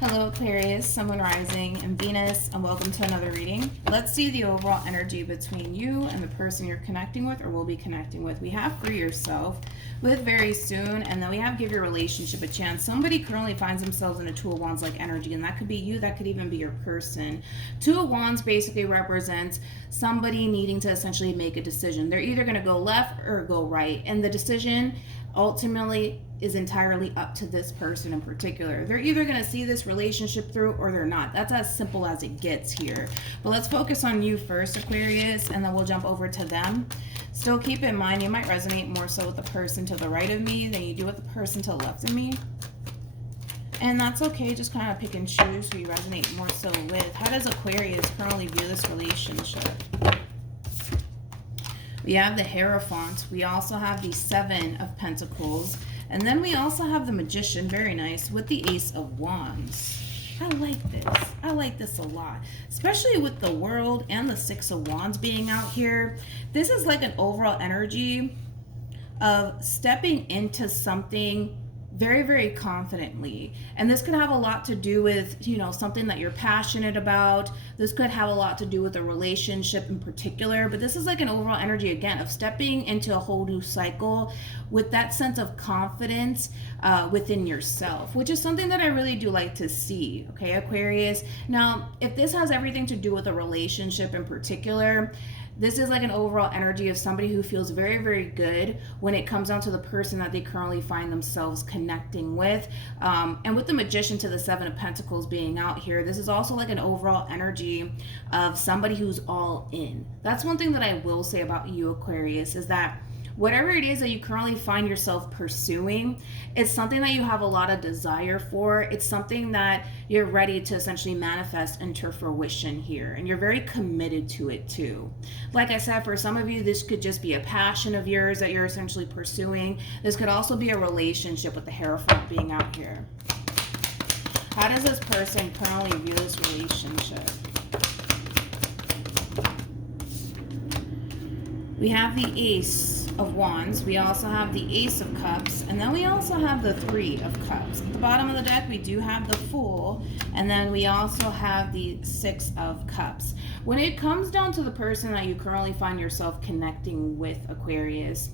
Hello Aquarius, Sun, Moon, Rising, and Venus, and welcome to another reading. Let's see the overall energy between you and the person you're connecting with or will be connecting with. We have free yourself with very soon, and then we have give your relationship a chance. Somebody currently finds themselves in a Two of Wands like energy, and that could be you, that could even be your person. Two of Wands basically represents somebody needing to essentially make a decision. They're either going to go left or go right, and the decision ultimately is entirely up to this person in particular. They're either going to see this relationship through or they're not. That's as simple as it gets here. But let's focus on you first, Aquarius, and then we'll jump over to them. Still keep in mind, you might resonate more so with the person to the right of me than you do with the person to the left of me. And that's okay, just kind of pick and choose who you resonate more so with. How does Aquarius currently view this relationship? We have the Hierophant. We also have the Seven of Pentacles. And then we also have the Magician, very nice, with the Ace of Wands. I like this. I like this a lot, especially with the World and the Six of Wands being out here. This is like an overall energy of stepping into something very, very confidently. And this could have a lot to do with, something that you're passionate about. This could have a lot to do with a relationship in particular. But this is like an overall energy, again, of stepping into a whole new cycle with that sense of confidence within yourself, which is something that I really do like to see, okay, Aquarius? Now, if this has everything to do with a relationship in particular, this is like an overall energy of somebody who feels very, very good when it comes down to the person that they currently find themselves connecting with. And with the Magician to the Seven of Pentacles being out here, this is also like an overall energy of somebody who's all in. That's one thing that I will say about you, Aquarius, is that whatever it is that you currently find yourself pursuing, it's something that you have a lot of desire for. It's something that you're ready to essentially manifest into fruition here. And you're very committed to it too. Like I said, for some of you, this could just be a passion of yours that you're essentially pursuing. This could also be a relationship with the Hierophant being out here. How does this person currently view this relationship? We have the Ace of Wands, we also have the Ace of Cups, and then we also have the Three of Cups. At the bottom of the deck, we do have the Fool, and then we also have the Six of Cups. When it comes down to the person that you currently find yourself connecting with, Aquarius,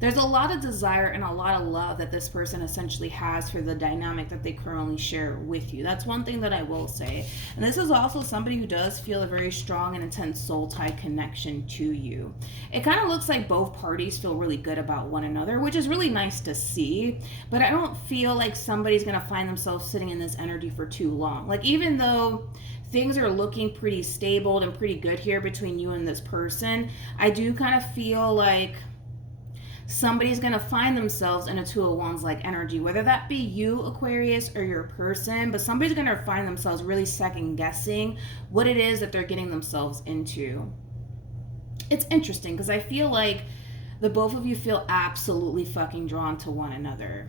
there's a lot of desire and a lot of love that this person essentially has for the dynamic that they currently share with you. That's one thing that I will say. And this is also somebody who does feel a very strong and intense soul tie connection to you. It kind of looks like both parties feel really good about one another, which is really nice to see. But I don't feel like somebody's going to find themselves sitting in this energy for too long. Like, even though things are looking pretty stable and pretty good here between you and this person, I do kind of feel like somebody's going to find themselves in a Two of Wands like energy, whether that be you, Aquarius, or your person, but somebody's going to find themselves really second guessing what it is that they're getting themselves into. It's interesting because I feel like the both of you feel absolutely fucking drawn to one another.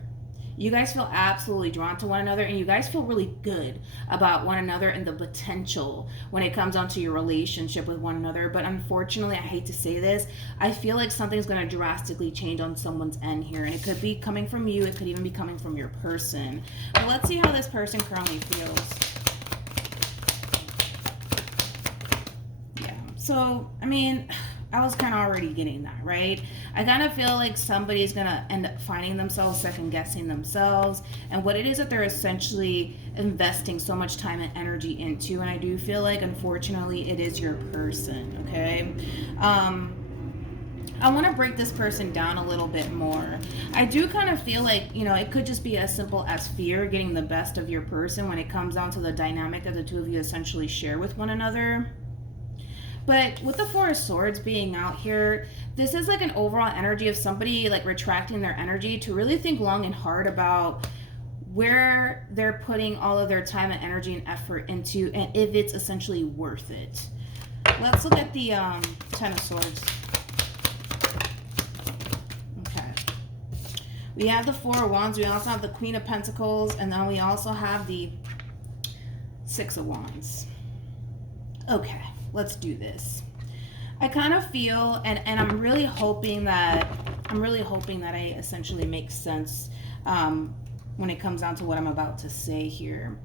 You guys feel absolutely drawn to one another, and you guys feel really good about one another and the potential when it comes down to your relationship with one another. But unfortunately, I hate to say this, I feel like something's going to drastically change on someone's end here, and it could be coming from you, it could even be coming from your person. But let's see how this person currently feels. Yeah, so, I mean, I was kind of already getting that, right? I kind of feel like somebody's going to end up finding themselves second guessing themselves and what it is that they're essentially investing so much time and energy into. And I do feel like, unfortunately, it is your person, okay? I want to break this person down a little bit more. I do kind of feel like, it could just be as simple as fear getting the best of your person when it comes down to the dynamic that the two of you essentially share with one another. But with the Four of Swords being out here, this is like an overall energy of somebody like retracting their energy to really think long and hard about where they're putting all of their time and energy and effort into, and if it's essentially worth it. Let's look at the Ten of Swords. Okay. We have the Four of Wands. We also have the Queen of Pentacles, and then we also have the Six of Wands. Okay. Let's do this. I kind of feel, and I'm really hoping that I essentially make sense when it comes down to what I'm about to say here.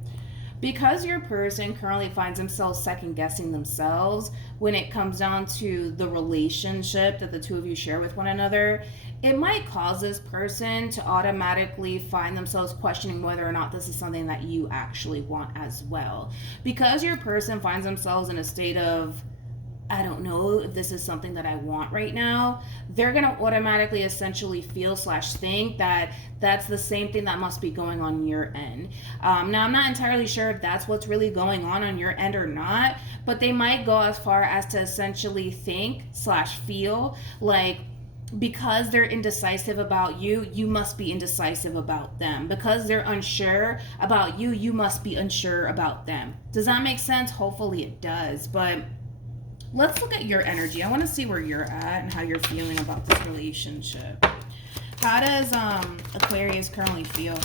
because your person currently finds themselves second guessing themselves when it comes down to the relationship that the two of you share with one another, it might cause this person to automatically find themselves questioning whether or not this is something that you actually want as well. Because your person finds themselves in a state of, I don't know if this is something that I want right now, they're going to automatically essentially feel / think that that's the same thing that must be going on your end. Now, I'm not entirely sure if that's what's really going on your end or not, but they might go as far as to essentially think / feel like, because they're indecisive about you, you must be indecisive about them. Because they're unsure about you, you must be unsure about them. Does that make sense? Hopefully it does. But let's look at your energy. I want to see where you're at and how you're feeling about this relationship. How does Aquarius currently feel?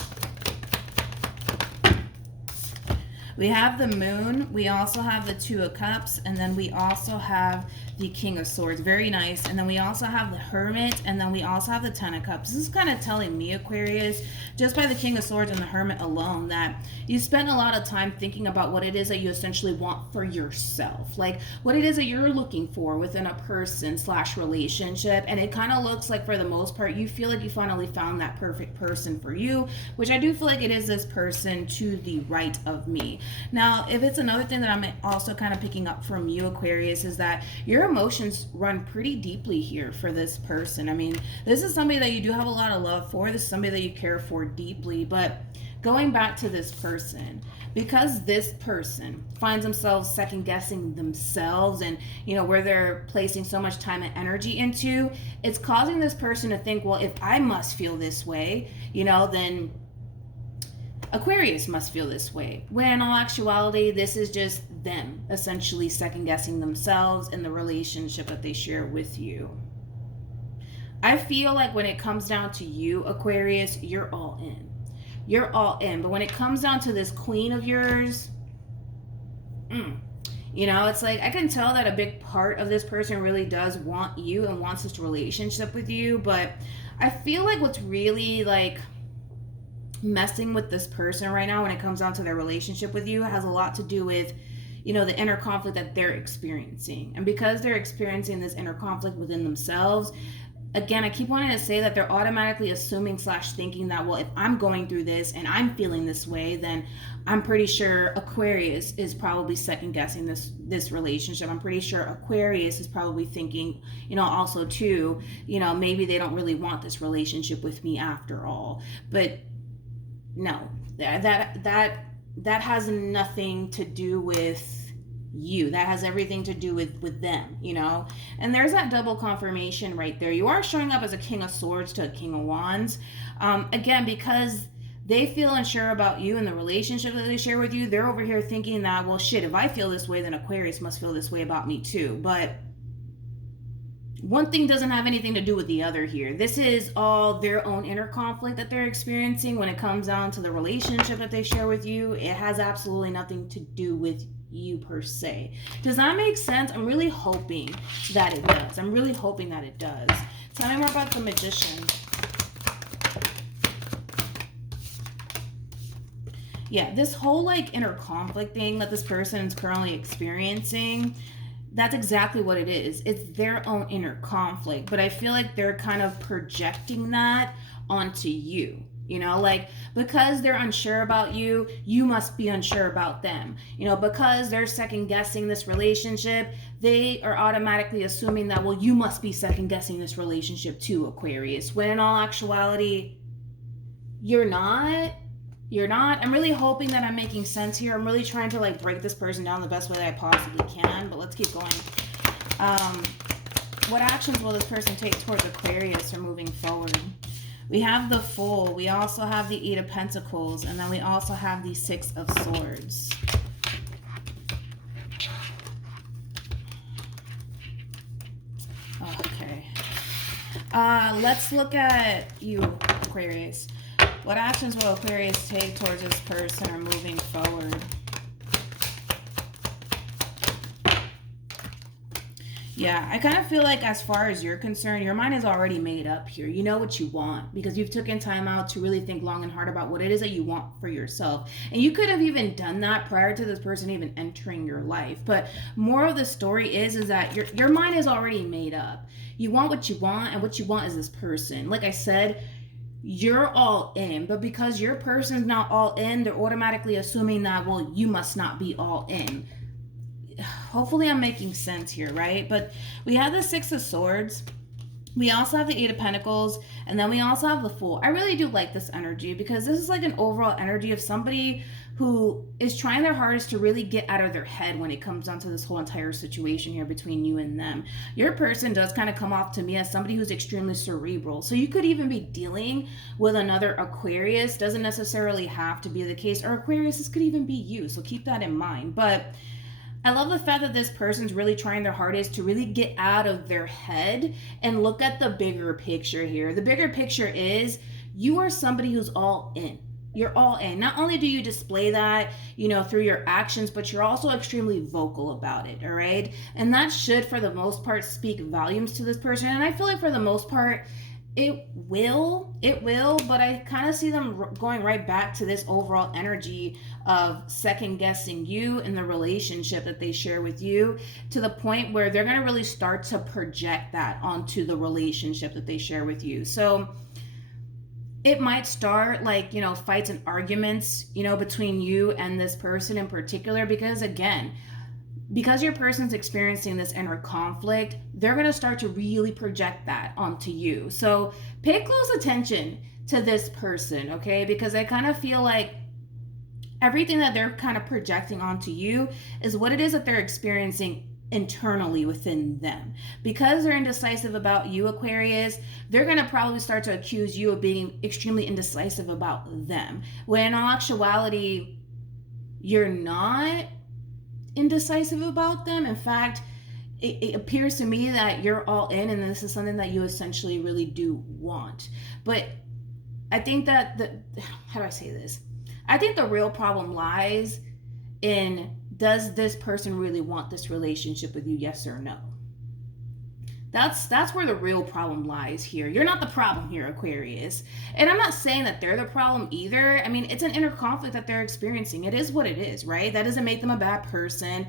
We have the Moon. We also have the Two of Cups. And then we also have the King of Swords. Very nice. And then we also have the Hermit. And then we also have the Ten of Cups. This is kind of telling me, Aquarius, just by the King of Swords and the Hermit alone, that you spend a lot of time thinking about what it is that you essentially want for yourself. Like, what it is that you're looking for within a person / relationship. And it kind of looks like, for the most part, you feel like you finally found that perfect person for you, which I do feel like it is this person to the right of me. Now, if it's another thing that I'm also kind of picking up from you, Aquarius, is that your emotions run pretty deeply here for this person. I mean, this is somebody that you do have a lot of love for. This is somebody that you care for deeply. But going back to this person, because this person finds themselves second guessing themselves and, you know, where they're placing so much time and energy into, it's causing this person to think, well, if I must feel this way, you know, then Aquarius must feel this way. When in all actuality, this is just them essentially second guessing themselves in the relationship that they share with you. I feel like when it comes down to you, Aquarius, you're all in. You're all in. But when it comes down to this queen of yours, you know, it's like I can tell that a big part of this person really does want you and wants this relationship with you. But I feel like what's really like messing with this person right now when it comes down to their relationship with you has a lot to do with, you know, the inner conflict that they're experiencing. And because they're experiencing this inner conflict within themselves, again, I keep wanting to say that they're automatically assuming / thinking that, well, if I'm going through this and I'm feeling this way, then I'm pretty sure Aquarius is probably second guessing this relationship. I'm pretty sure Aquarius is probably thinking, you know, also too, you know, maybe they don't really want this relationship with me after all. But no, that has nothing to do with you. That has everything to do with them, you know. And there's that double confirmation right there. You are showing up as a King of Swords to a King of Wands. Again, because they feel unsure about you and the relationship that they share with you, they're over here thinking that, well, shit, if I feel this way, then Aquarius must feel this way about me too. But one thing doesn't have anything to do with the other here. This is all their own inner conflict that they're experiencing when it comes down to the relationship that they share with you. It has absolutely nothing to do with you per se. Does that make sense? I'm really hoping that it does. I'm really hoping that it does. Tell me more about the Magician. Yeah, this whole like inner conflict thing that this person is currently experiencing, that's exactly what it is. It's their own inner conflict, but I feel like they're kind of projecting that onto you. You know, like, because they're unsure about you, you must be unsure about them. You know, because they're second guessing this relationship, they are automatically assuming that, well, you must be second guessing this relationship too, Aquarius. When in all actuality, you're not. You're not. I'm really hoping that I'm making sense here. I'm really trying to like break this person down the best way that I possibly can, but let's keep going. What actions will this person take towards Aquarius or moving forward? We have the Fool. We also have the Eight of Pentacles. And then we also have the Six of Swords. Okay. Let's look at you, Aquarius. What actions will Aquarius take towards this person or moving forward? Yeah, I kind of feel like as far as you're concerned, your mind is already made up here. You know what you want because you've taken time out to really think long and hard about what it is that you want for yourself. And you could have even done that prior to this person even entering your life. But more of the story is that your mind is already made up. You want what you want, and what you want is this person. Like I said, you're all in, but because your person's not all in, they're automatically assuming that, well, you must not be all in. Hopefully I'm making sense here, right? But we have the Six of Swords, we also have the Eight of Pentacles, and then we also have the Fool. I really do like this energy because this is like an overall energy of somebody who is trying their hardest to really get out of their head when it comes down to this whole entire situation here between you and them. Your person does kind of come off to me as somebody who's extremely cerebral. So you could even be dealing with another Aquarius. Doesn't necessarily have to be the case. Or Aquarius, this could even be you. So keep that in mind. But I love the fact that this person's really trying their hardest to really get out of their head and look at the bigger picture here. The bigger picture is you are somebody who's all in. You're all in. Not only do you display that, through your actions, but you're also extremely vocal about it, all right? And that should, for the most part, speak volumes to this person. And I feel like for the most part, it will, but I kind of see them going right back to this overall energy of second guessing you in the relationship that they share with you, to the point where they're going to really start to project that onto the relationship that they share with you. So it might start like, fights and arguments, between you and this person in particular, because again, because your person's experiencing this inner conflict, they're going to start to really project that onto you. So pay close attention to this person, okay? Because I kind of feel like everything that they're kind of projecting onto you is what it is that they're experiencing internally within them. Because they're indecisive about you, Aquarius, they're going to probably start to accuse you of being extremely indecisive about them, when in all actuality, you're not indecisive about them. In fact, it appears to me that you're all in, and this is something that you essentially really do want. But I think that how do I say this? I think the real problem lies in, does this person really want this relationship with you, yes or no? That's where the real problem lies here. You're not the problem here, Aquarius. And I'm not saying that they're the problem either. I mean, it's an inner conflict that they're experiencing. It is what it is, right? That doesn't make them a bad person,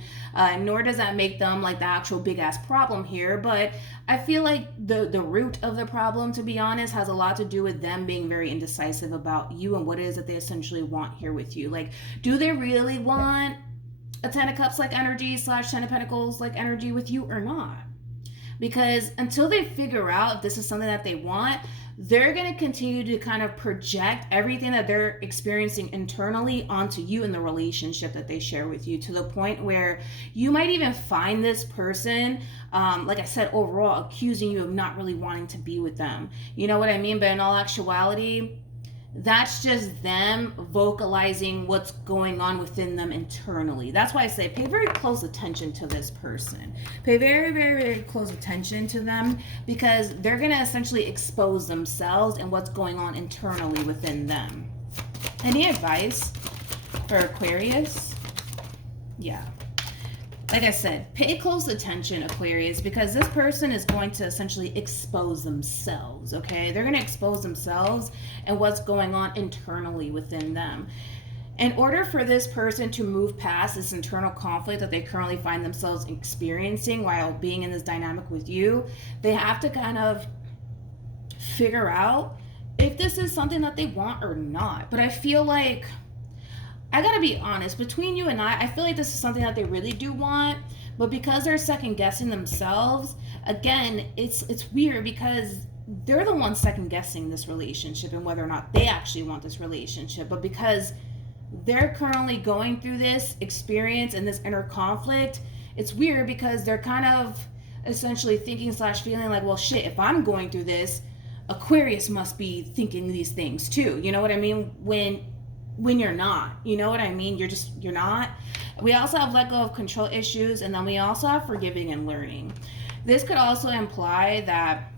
nor does that make them like the actual big ass problem here. But I feel like the root of the problem, to be honest, has a lot to do with them being very indecisive about you and what it is that they essentially want here with you. Like, do they really want a Ten of Cups like energy / Ten of Pentacles like energy with you or not? Because until they figure out if this is something that they want, they're going to continue to kind of project everything that they're experiencing internally onto you in the relationship that they share with you, to the point where you might even find this person, like I said, overall accusing you of not really wanting to be with them. You know what I mean? But in all actuality, that's just them vocalizing what's going on within them internally. That's why I say pay very close attention to this person. Pay very, very, very close attention to them, because they're going to essentially expose themselves and what's going on internally within them. Any advice for Aquarius? Yeah. Like I said, pay close attention, Aquarius, because this person is going to essentially expose themselves, okay? They're going to expose themselves and what's going on internally within them. In order for this person to move past this internal conflict that they currently find themselves experiencing while being in this dynamic with you, they have to kind of figure out if this is something that they want or not. But I feel like, I gotta be honest, between you and I feel like this is something that they really do want, but because they're second guessing themselves, again, it's weird because they're the ones second guessing this relationship and whether or not they actually want this relationship. But because they're currently going through this experience and this inner conflict, it's weird because they're kind of essentially thinking / feeling like, well, shit, if I'm going through this, Aquarius must be thinking these things too. You know what I mean? When you're not, you know what I mean? You're not. We also have let go of control issues, and then we also have forgiving and learning. This could also imply that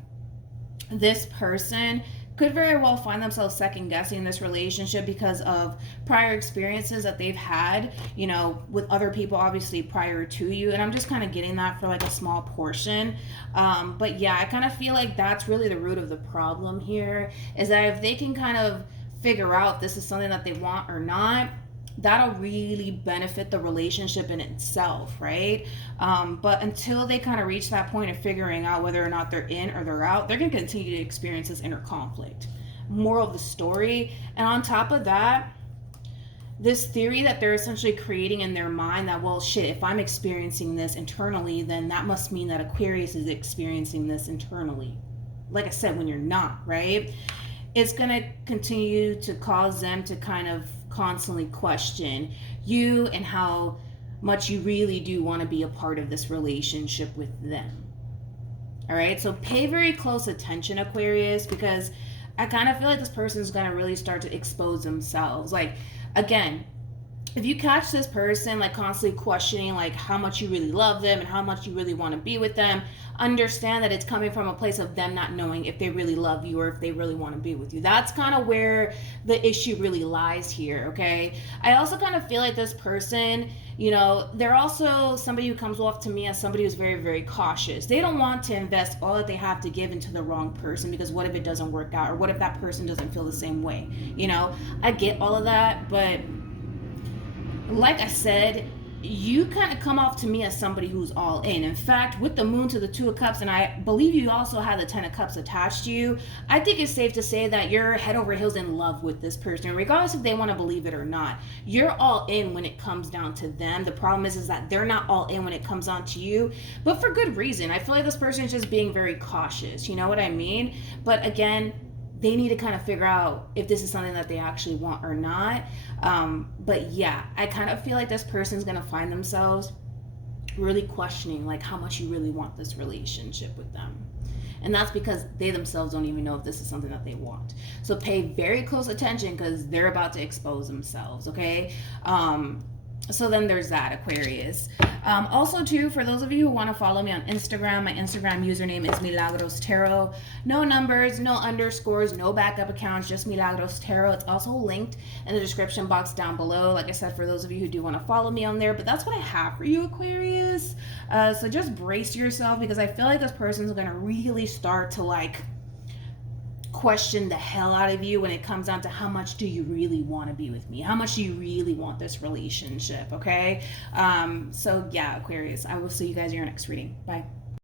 this person could very well find themselves second guessing this relationship because of prior experiences that they've had, you know, with other people, obviously prior to you. And I'm just kind of getting that for like a small portion. But yeah, I kind of feel like that's really the root of the problem here, is that if they can kind of figure out if this is something that they want or not, that'll really benefit the relationship in itself, right? But until they kind of reach that point of figuring out whether or not they're in or they're out, they're going to continue to experience this inner conflict. Moral of the story. And on top of that, this theory that they're essentially creating in their mind that, well, shit, if I'm experiencing this internally, then that must mean that Aquarius is experiencing this internally. Like I said, when you're not, right? It's going to continue to cause them to kind of constantly question you and how much you really do want to be a part of this relationship with them. All right, so pay very close attention, Aquarius, because I kind of feel like this person is going to really start to expose themselves. Like, again, if you catch this person like constantly questioning like how much you really love them and how much you really want to be with them, understand that it's coming from a place of them not knowing if they really love you or if they really want to be with you. That's kind of where the issue really lies here, okay? I also kind of feel like this person, you know, they're also somebody who comes off to me as somebody who's very, very cautious. They don't want to invest all that they have to give into the wrong person, because what if it doesn't work out, or what if that person doesn't feel the same way? You know, I get all of that, but like I said, you kind of come off to me as somebody who's all in. In fact, with the moon to the 2 of cups, and I believe you also have the 10 of cups attached to you, I think it's safe to say that you're head over heels in love with this person, regardless if they want to believe it or not. You're all in when it comes down to them. The problem is that they're not all in when it comes on to you, but for good reason. I feel like this person is just being very cautious, you know what I mean? But again, they need to kind of figure out if this is something that they actually want or not. But yeah, I kind of feel like this person's going to find themselves really questioning like how much you really want this relationship with them. And that's because they themselves don't even know if this is something that they want. So pay very close attention, because they're about to expose themselves, okay? So then there's that, Aquarius. Also, too, for those of you who want to follow me on Instagram, my Instagram username is MilagrosTarot. No numbers, no underscores, no backup accounts, just MilagrosTarot. It's also linked in the description box down below. Like I said, for those of you who do want to follow me on there. But that's what I have for you, Aquarius. So just brace yourself, because I feel like this person's going to really start to like question the hell out of you when it comes down to how much do you really want to be with me, how much do you really want this relationship, okay? So yeah, Aquarius, I will see you guys in your next reading. Bye.